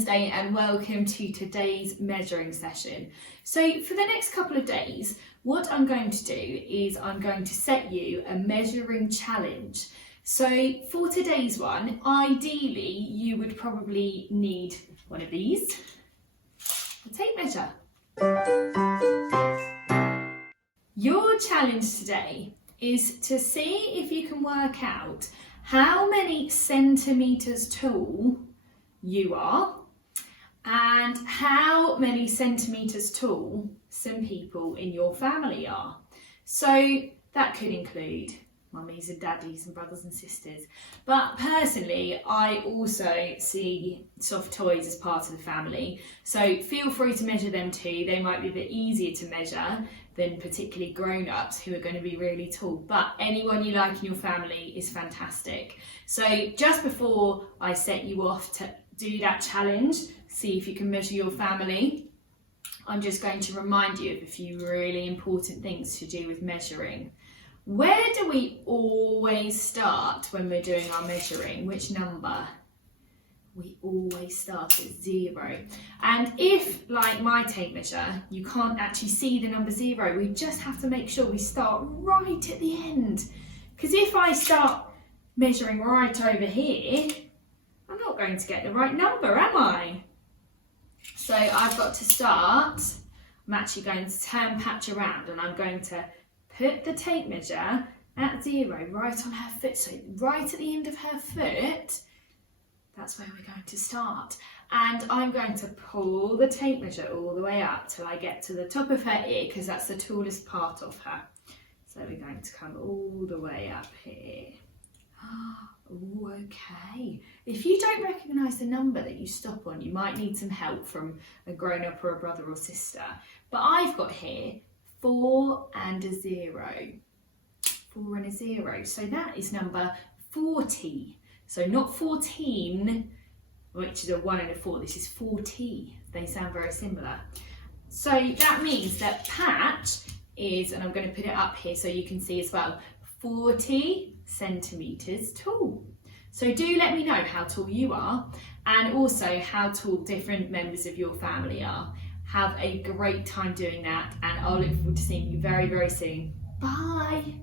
Wednesday and welcome to today's measuring session. So for the next couple of days, what I'm going to do is I'm going to set you a measuring challenge. So for today's one, ideally you would probably need one of these, a tape measure. Your challenge today is to see if you can work out how many centimetres tall you are and how many centimetres tall some people in your family are. So that could include mummies and daddies and brothers and sisters. But personally, I also see soft toys as part of the family. So feel free to measure them too. They might be a bit easier to measure than particularly grown-ups who are going to be really tall. But anyone you like in your family is fantastic. So just before I set you off to do that challenge, see if you can measure your family, I'm just going to remind you of a few really important things to do with measuring. Where do we always start when we're doing our measuring? Which number? We always start at 0. And if, like my tape measure, you can't actually see the number 0, we just have to make sure we start right at the end. Because if I start measuring right over here, I'm not going to get the right number, am I? So I've got to start. I'm actually going to turn Patch around and I'm going to put the tape measure at 0 right on her foot. So right at the end of her foot, that's where we're going to start. And I'm going to pull the tape measure all the way up till I get to the top of her ear, because that's the tallest part of her. So we're going to come all the way up here. Oh, okay. If you don't recognise the number that you stop on, you might need some help from a grown-up or a brother or sister. But I've got here 4 and a 0. 4 and a 0. So that is number 40. So not 14, which is a 1 and a 4. This is 40. They sound very similar. So that means that Patch is, and I'm going to put it up here so you can see as well, 40 centimetres tall. So do let me know how tall you are and also how tall different members of your family are. Have a great time doing that and I'll look forward to seeing you very, very soon. Bye!